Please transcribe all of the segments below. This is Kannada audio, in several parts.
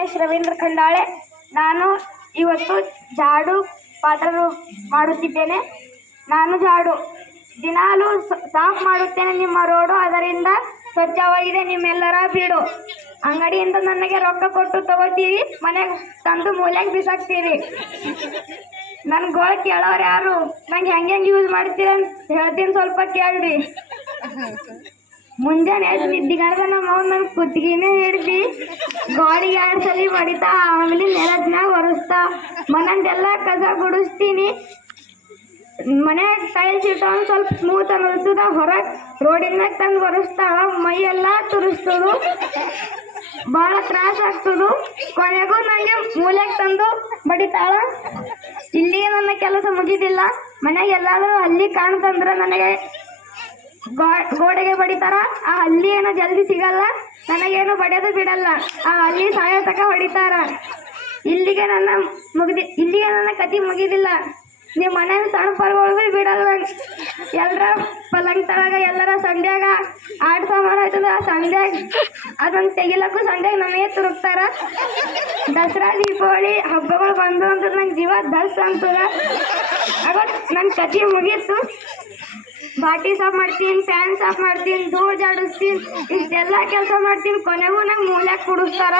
ಗಣೇಶ್ ರವೀಂದ್ರ ಖಂಡಾಳೆ. ನಾನು ಇವತ್ತು ಜಾಡು ಪಾತ್ರ ಮಾಡುತ್ತಿದ್ದೇನೆ. ನಾನು ಜಾಡು. ದಿನಾಲು ಸಾಫ್ ಮಾಡುತ್ತೇನೆ ನಿಮ್ಮ ರೋಡು. ಅದರಿಂದ ಸ್ವಚ್ಛವಾಗಿದೆ ನಿಮ್ಮೆಲ್ಲರ ಬೀಡು. ಅಂಗಡಿಯಿಂದ ನನಗೆ ರೊಕ್ಕ ಕೊಟ್ಟು ತಗೋತೀವಿ ಮನೆಗೆ ತಂದು ಮೂಲೆಗೆ ಬಿಸಾಕ್ತೀವಿ ನನ್ನ ಗೋಳ ಕೇಳೋರು ಯಾರು? ನಂಗೆ ಹೆಂಗೆ ಯೂಸ್ ಮಾಡ್ತೀರ ಹೇಳ್ತೀನಿ ಸ್ವಲ್ಪ ಕೇಳ್ರಿ. ಮುಂಜಾನೆ ಎದ್ದು ನಿದ್ದಿಗಾಡ್ದ ನಮ್ಮ ಅವ್ರು ನನ್ನ ಕುತ್ತಿಗೆನೇ ಹಿಡ್ದು ಗಾಡಿಗೆ ಎರಡು ಸಲ ಹೊಡಿತಾ, ಆಮೇಲೆ ನೆಲದ್ನಾಗ ಒರೆಸ್ತಾ, ಮನಂದೆಲ್ಲ ಕಸ ಗುಡಿಸ್ತೀನಿ. ಮನೆ ಟೈಲ್ಸ್ ಇಟ್ಟವನು ಸ್ವಲ್ಪ ಸ್ಮೂತ್ ಅನ್ನಿಸ್ತದ ಹೊರಗೆ ಮ್ಯಾಗ ತಂದು ಒರೆಸ್ತಾಳ ಮೈ ಎಲ್ಲ ತುರಿಸ್ತದು ಭಾಳ ತ್ರಾಸ ಆಗ್ತದು. ಕೊನೆಗೂ ನನಗೆ ಮೂಲೆಗೆ ತಂದು ಬಡಿತಾಳ. ಇಲ್ಲಿಗೆ ನನ್ನ ಕೆಲಸ ಮುಗಿದಿಲ್ಲ, ಮನೆಗೆ ಎಲ್ಲಾದರೂ ಅಲ್ಲಿ ಕಾಣ್ತಂದ್ರೆ ನನಗೆ ಗೋಡೆಗೆ ಬಡಿತಾರ? ಆ ಹಲ್ಲಿ ಏನೋ ಜಲ್ದಿ ಸಿಗಲ್ಲ? ನನಗೇನು ಬಡಿಯೋದು ಬಿಡಲ್ಲ. ಆ ಹಲ್ಲಿ ಸಾಯೋ ತಕ ಹೊಡಿತಾರ. ಇಲ್ಲಿಗೆ ನನ್ನ ಮುಗಿದಿ, ಇಲ್ಲಿಗೆ ನನ್ನ ಕತಿ ಮುಗಿದಿಲ್ಲ. ನಿಮ್ಮ ಮನೆಯನ್ನು ಸಣ್ಣ ಪರ್ಗಳು ಬಿಡಲ್ಲ. ಎಲ್ಲರ ಪಲಂಗ್ ತಳಗ ಎಲ್ಲರ ಸಂಡ್ಯಾಗ ಆಟ ಸಾಮಾನು ಆಯ್ತದ? ಆ ಸಂಡ್ಯಾಗ ಅದನ್ನು ತೆಗಿಲಕ್ಕೂ ಸಂಡ್ಯಾಗ ನಮಗೆ ತುರುಗ್ತಾರ ದಸರಾ, ದೀಪಾವಳಿ, ಹಬ್ಬಗಳು ಬಂದು ಅಂದ್ರೆ ನಂಗೆ ಜೀವ ದಸ್ ಅಂತದ. ಆಗ ನನ್ನ ಕತಿ ಮುಗೀತು. ಬಾಟಿ ಸಾಫ್ ಮಾಡ್ತೀನಿ, ಫ್ಯಾನ್ ಸಾಫ್ ಮಾಡ್ತೀನಿ, ಧೂಳು ಜಾಡಿಸ್ತೀನಿ, ಇಷ್ಟೆಲ್ಲ ಕೆಲಸ ಮಾಡ್ತೀನಿ, ಕೊನೆಗೂ ನಂಗೆ ಮೂಲ್ಯಾಗ ಕುಡಿಸ್ತಾರ.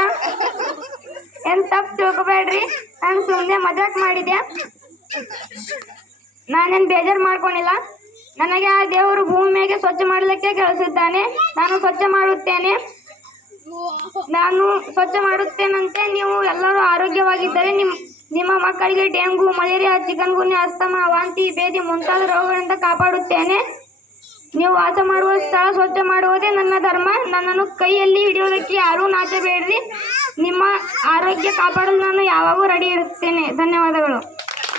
ಏನು ತಪ್ಪು ತಿಳ್ಕೊಬೇಡ್ರಿ, ನಾನು ಸುಮ್ಮನೆ ಮಜಾಕ್ ಮಾಡಿದ್ದೆ ನಾನೇನು ಬೇಜಾರು ಮಾಡ್ಕೊಂಡಿಲ್ಲ? ನನಗೆ ಆ ದೇವರು ಭೂಮಿಗೆ ಸ್ವಚ್ಛ ಮಾಡಲಿಕ್ಕೆ ಕಳಿಸಿದ್ದಾನೆ, ನಾನು ಸ್ವಚ್ಛ ಮಾಡುತ್ತೇನೆ. ನಾನು ಸ್ವಚ್ಛ ಮಾಡುತ್ತೇನಂತೆ, ನೀವು ಎಲ್ಲರೂ ಆರೋಗ್ಯವಾಗಿದ್ದರೆ ನಿಮ್ಮ ನಿಮ್ಮ ಮಕ್ಕಳಿಗೆ dengue, malaria chikungunya asthma, ವಾಂತಿ ಭೇದಿ ಮುಂತಾದ ರೋಗಗಳಿಂದ ಕಾಪಾಡುತ್ತೇನೆ. ನೀವು ವಾಸ ಮಾಡುವ ಸ್ಥಳ ಸ್ವಚ್ಛ ಮಾಡುವುದೇ ನನ್ನ ಧರ್ಮ. ನನ್ನನ್ನು ಕೈಯಲ್ಲಿ ಹಿಡಿಯೋದಕ್ಕೆ ಯಾರೂ ನಾಚಬೇಡ್ರಿ. ನಿಮ್ಮ ಆರೋಗ್ಯ ಕಾಪಾಡಲು ನಾನು ಯಾವಾಗೂ ರೆಡಿ ಇರುತ್ತೇನೆ. ಧನ್ಯವಾದಗಳು.